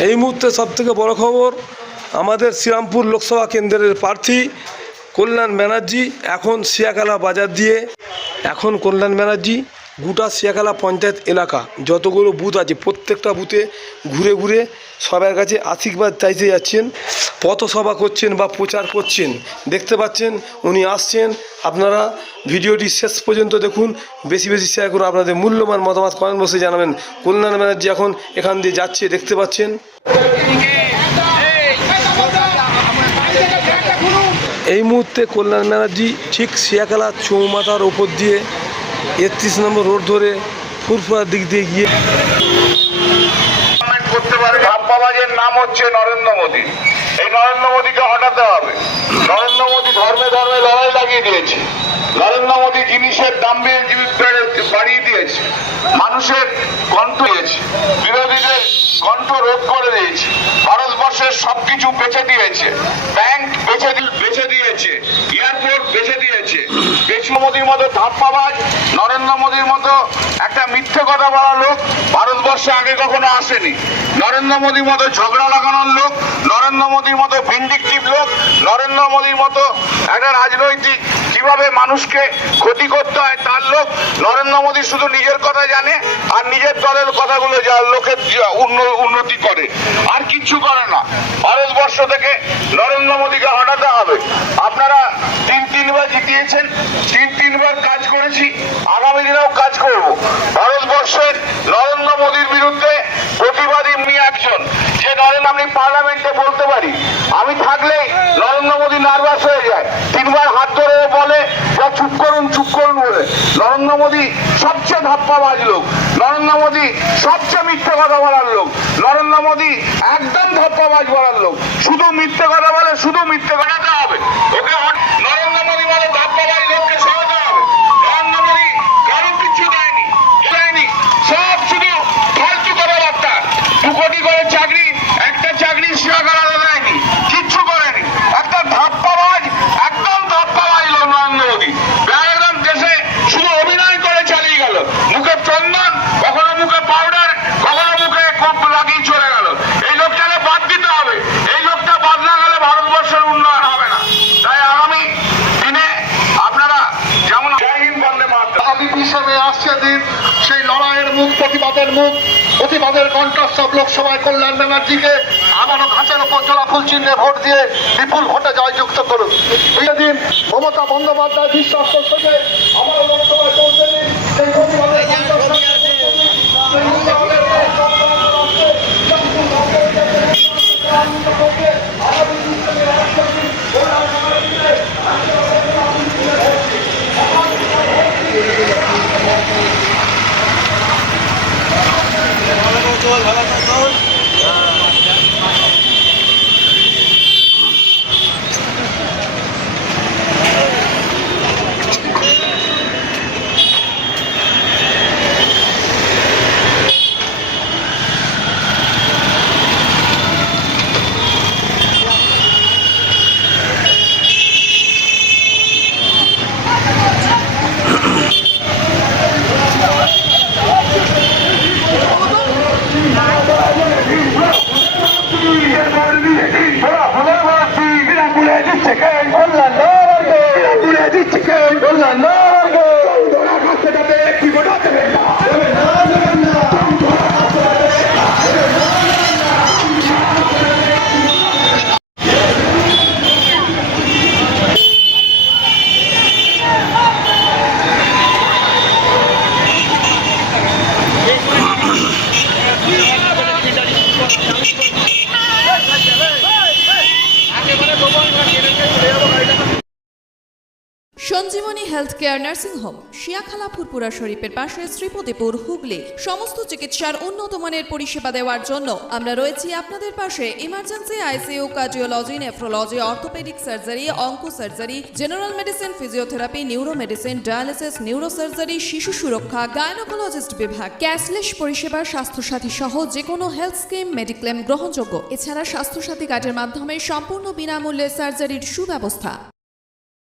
এই মুহূর্তে সবথেকে বড় খবর, আমাদের শ্রীরামপুর লোকসভা কেন্দ্রের প্রার্থী কল্যাণ ব্যানার্জি এখন শিয়াখালা বাজার দিয়ে কল্যাণ ব্যানার্জি গোটা শিয়াখালা পঞ্চায়েত এলাকা যতগুলো বুথ আছে প্রত্যেকটা বুথে ঘুরে ঘুরে সবার কাছে আশীর্বাদ চাইতে যাচ্ছেন, পথসভা করছেন বা প্রচার করছেন। দেখতে পাচ্ছেন উনি আসছেন। আপনারা ভিডিওটি শেষ পর্যন্ত দেখুন, বেশি বেশি শেয়ার করুন, আপনাদের মূল্যবান মতামত কমেন্ট বক্সে জানাবেন। কল্যাণ ব্যানার্জি এখন এখান দিয়ে যাচ্ছে, দেখতে পাচ্ছেন। এই মুহূর্তে কল্যাণ ব্যানার্জি ঠিক শিয়াখালা চৌমাথার ওপর দিয়ে ৩১ নম্বর রোড ধরে ফুরফুরার দিক দিয়ে গিয়ে করতে পারে। ধাপ্পাবাজের নাম হচ্ছে নরেন্দ্র মোদী। এই নরেন্দ্র মোদীকে হটাতে হবে। নরেন্দ্র মোদী ধর্মে ধর্মে লড়াই লাগিয়ে দিয়েছে। নরেন্দ্র মোদী জিনিসের দাম বাড়িয়ে দিয়েছে, মানুষের কণ্ঠ দিয়েছে, বিরোধীদের কণ্ঠ রোধ করে দিয়েছে, ভারতবর্ষের সবকিছু বেঁচে দিয়েছে, ব্যাংক বেঁচে দিয়েছে, এয়ারপোর্ট বেঁচে দিয়েছে। মোদীর মতো ধাপ্পাবাজ, নরেন্দ্র মোদীর মতো একটা মিথ্যে কথা বলা লোক ভারতবর্ষে আগে কখনো আসেনি। নরেন্দ্র মোদীর মতো ঝগড়া লাগানোর লোক, নরেন্দ্র মোদীর মতো ভিন্ডিকটিভ লোক, নরেন্দ্র মোদীর মতো একটা রাজনৈতিক কিভাবে মানুষকে ক্ষতি করতে হয় তার লোক। নরেন্দ্র মোদী শুধু নিজের কথা জানে আর নিজের দলের কথাগুলো যা লোকের উন্নতি করে, আর কিচ্ছু করে না। ভারতবর্ষ থেকে নরেন্দ্র মোদীকে হটাতে হবে। আপনারা তিনবার জিতিয়েছেন, তিনবার কাজ করেছি, আগামী দিনেও কাজ করব। ভারতবর্ষের নরেন্দ্র মোদীর বিরুদ্ধে প্রতিবাদী একজন, যে নরেন্দ্র আমি পার্লামেন্টে বলতে পারি, আমি থাকলেই নরেন্দ্র মোদী নার্ভাস হয়ে যায়, তিনবার হাত ধরে বলে চুপ করুন বলে। নরেন্দ্র মোদী সবচেয়ে ধাপ্পাবাজ লোক, নরেন্দ্র মোদী সবচেয়ে মিথ্যে কথা বলার লোক, নরেন্দ্র মোদী একদম ধাপ্পাবাজ বলার লোক, শুধু মিথ্যে কথা বলে, শুধু মিথ্যে কথাতে হবে ওকে। নরেন্দ্র মোদী মানে ধাপ্পাবাজ লোককে সরাতে হবে। নরেন্দ্র মোদী কারো কিছু দেয়নি, সব শুধু ফালতু কথাবার্তা। 2 কোটি করে চাকরি, একটা চাকরি শিয়াখালাতে দেয়নি, কিচ্ছু করেনি। একটা ধাপ্পাবাজ, একদম ধাপ্পাবাজ লোক নরেন্দ্র মোদী। একদম দেশে শুধু অভিনয় করে চালিয়ে গেল, মুখে চন্দন, কখনো মুখে পাউডার, কখনো মুখে কোপ লাগিয়ে চলে গেল। এই লোকটাকে বাদ দিতে হবে। এই লোকটা বাদ না গেলে ভারতবর্ষের উন্নয়ন হবে না। তাই আগামী দিনে আপনারা যেমন জয় হিন্দ বন্দে মাতরম হিসেবে আসছে দিন, সেই লড়াইয়ের মুখ, প্রতিবাদের কণ্ঠস্বর লোকসভায় কল্যাণ ব্যানার্জিকে আবারও ঘাটের ওপর জোড়া ফুল চিহ্নে ভোট দিয়ে বিপুল ভোটে জয়যুক্ত করুন। এই দিন মমতা বন্দ্যোপাধ্যায় বিশ্বাস থেকে আবারও লোকসভায় পৌঁছে দিন, সেই প্রতিবাদের Sanjeevani health care nursing home, Shiakhala Furfura শরীফের পাশে, শ্রীপতিপুর, হুগলি। সমস্ত চিকিৎসার উন্নত মানের পরিষেবা দেওয়ার জন্য আমরা রয়েছি আপনাদের পাশে। Emergency, ICU, cardiology, nephrology, orthopaedic surgery, onco surgery, general medicine, physiotherapy, neuro medicine, dialysis, neuro surgery, শিশু সুরক্ষা, গাইনোকোলজিস্ট বিভাগ, ক্যাশলেস পরিষেবা, স্বাস্থ্যসাথী সহ যে কোনো হেলথ স্কিম, মেডিক্লেম গ্রহণযোগ্য। এছাড়া স্বাস্থ্যসাথী কার্ডের মাধ্যমে সম্পূর্ণ বিনামূল্যে সার্জারির সুব্যবস্থা।